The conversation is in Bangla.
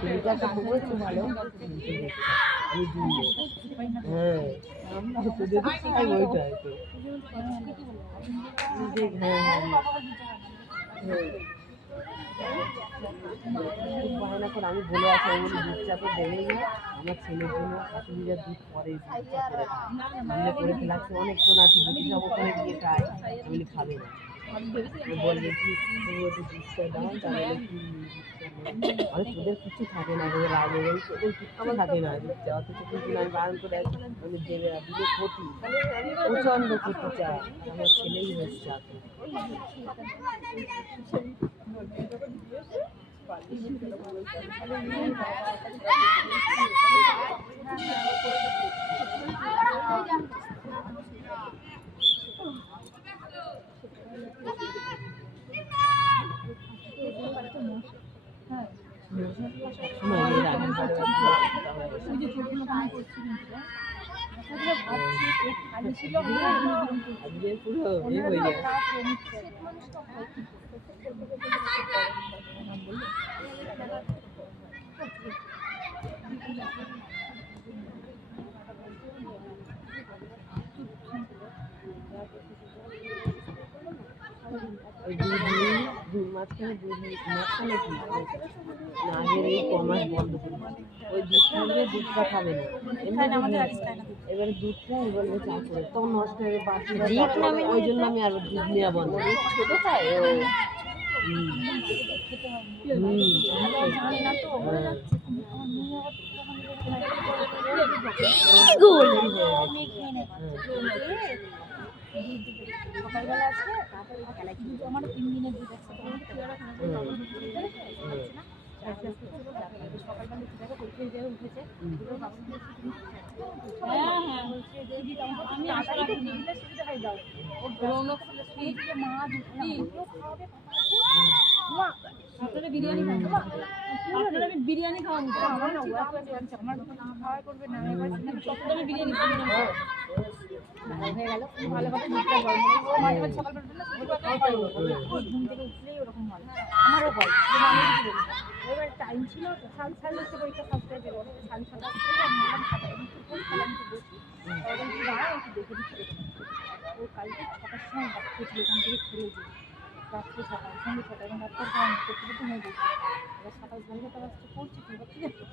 তুমি তো একটা খবর একটু ভালো আমি দিই হ্যাঁ তোদের তো খাই ওইটাই তো হ্যাঁ হ্যাঁ বাহানা করে আমি বলে আসি আমি বলি দুধ চা তো দেবেই না আমার ছেলের জন্য শাশুড়ি যা দুধ পরে রান্না করে ফেলাচ্ছে অনেক তো নাতি বুঝি সব ওখানে গিয়ে খায় আমি খাবে না বলবে কি তুমি একটু দুধ চা দাও তাহলে কি আরে তোদের কিছু থাকে না তোদের রাগে তোদের কিচ্ছু থাকে না দুধ চা অথচ কিন্তু আমি বারণ করে আমি দেবে না দিলে ক্ষতি প্রচণ্ড ক্ষতি চা আমার ছেলেই হচ্ছে চা পুরো হয়ে যায় মাঝখানে কি না আগের এই কমাস বন্ধ করে ওই দুধ খাবে দুধটা খাবে না এবারে দুধ খায় বলবে চা করে তখন নষ্ট হয়ে বাকি ওই জন্য আমি আর দুধ নেওয়া বন্ধ ছোট খায় ও সকালবেলা আছে আমার 3 দিনের দুধ আছে সকালবেলা উঠেছে আমি আসাই তো দিলে সুবিধা হয়ে যাও মা আপনারা বিরিয়ানি আমি বিরিয়ানি খাওয়াবো আমার না আমার খাওয়া করবে না আমি বিরিয়ানি হয়ে গেল ভালো কথা দুধটা গরম সকালবেলা ঘুম থেকে উঠলেই ওরকম হয় আমারও হয় এবার টাইম ছিল তো সাল হচ্ছে বইটা সাবস্ক্রাইব করে সাল সাদা ও কালকে 6টার সময় বাচ্চা ছিল ওখান থেকে খুলে দিই রাত্রে সকাল সঙ্গে 6টা এবং রাত্রের খাওয়া করতে করতে হয়ে গেছে এবার সকাল সন্ধ্যাটা বাচ্চা পড়ছে ঠিক আছে